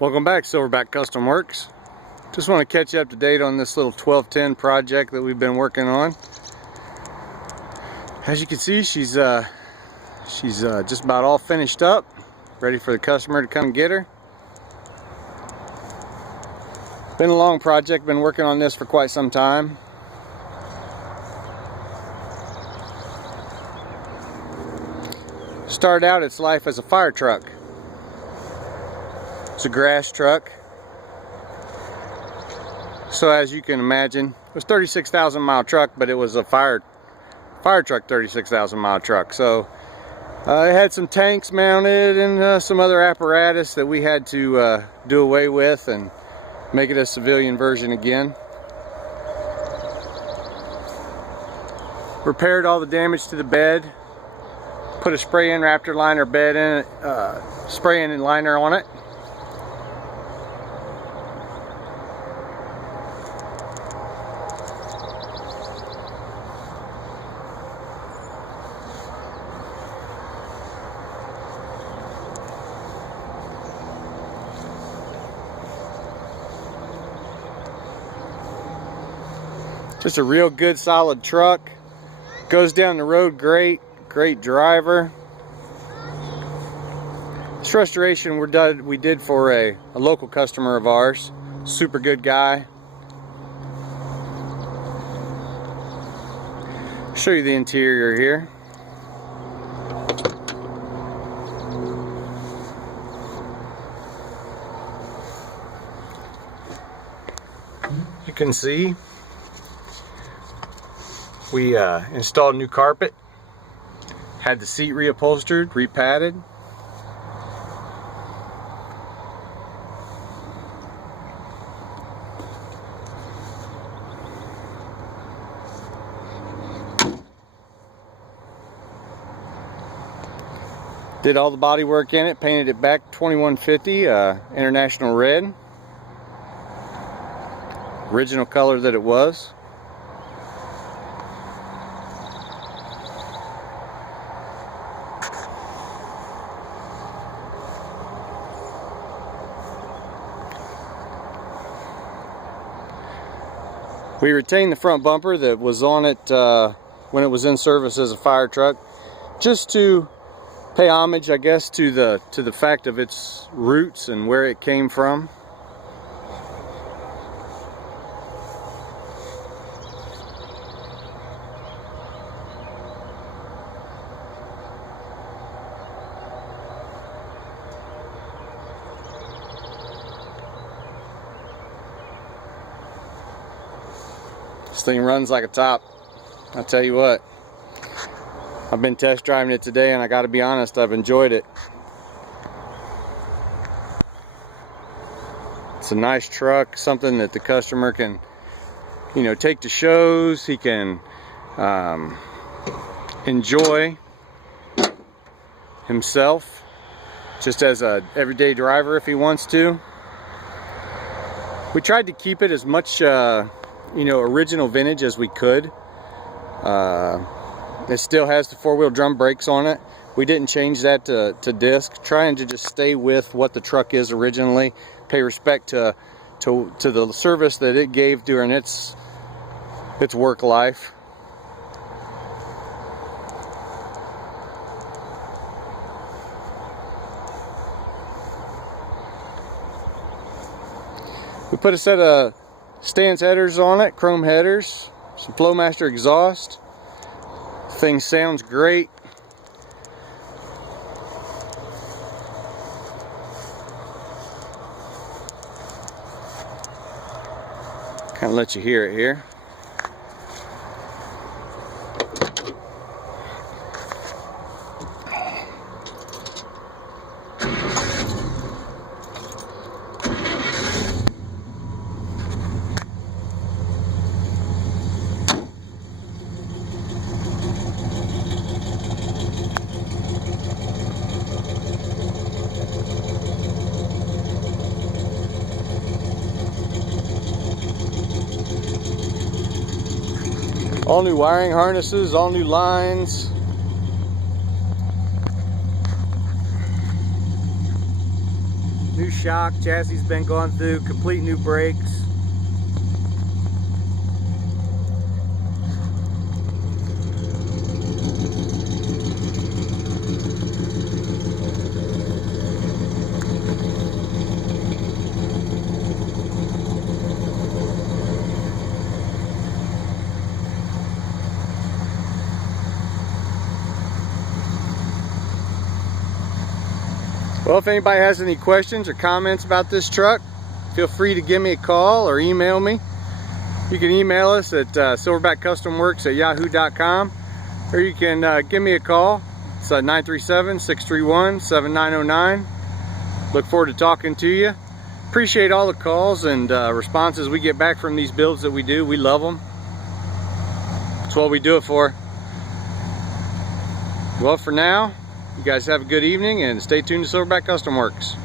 Welcome back, Silverback Custom Works. Just want to catch you up to date on this little 1210 project that we've been working on. As you can see, she's just about all finished up, ready for the customer to come get her. Been a long project, been working on this for quite some time. Started out its life as a fire truck. It's a grass truck. So as you can imagine, it was a 36,000 mile truck, but it was a fire truck 36,000 mile truck. So it had some tanks mounted and some other apparatus that we had to do away with and make it a civilian version again. Repaired all the damage to the bed. Put a spray-in Raptor liner bed in it, spray-in liner on it. Just a real good solid truck. Goes down the road great driver. This restoration we did for a local customer of ours. Super good guy. Show you the interior here. You can see we installed new carpet, had the seat reupholstered, repadded. Did all the body work in it, painted it back 2150 International Red. Original color that it was. We retained the front bumper that was on it when it was in service as a fire truck, just to pay homage, I guess, to the fact of its roots and where it came from. This thing runs like a top. I'll tell you what. I've been test driving it today and I gotta be honest, I've enjoyed it. It's a nice truck, something that the customer can, you know, take to shows. He can enjoy himself just as a everyday driver if he wants to. We tried to keep it as much you know, original vintage as we could. It still has the four-wheel drum brakes on it. We didn't change that to disc, trying to just stay with what the truck is originally, pay respect to the service that it gave during its work life. We put a set of Stance headers on it, chrome headers, some Flowmaster exhaust. Thing sounds great. Kind of let you hear it here. All new wiring harnesses, all new lines. New shock, chassis been gone through, complete new brakes. Well, if anybody has any questions or comments about this truck, feel free to give me a call or email me. You can email us at silverbackcustomworks@yahoo.com, or you can give me a call. It's 937-631-7909. Look forward to talking to you. Appreciate all the calls and responses we get back from these builds that we do. We love them. That's what we do it for. Well, for now, you guys have a good evening and stay tuned to Silverback Custom Works.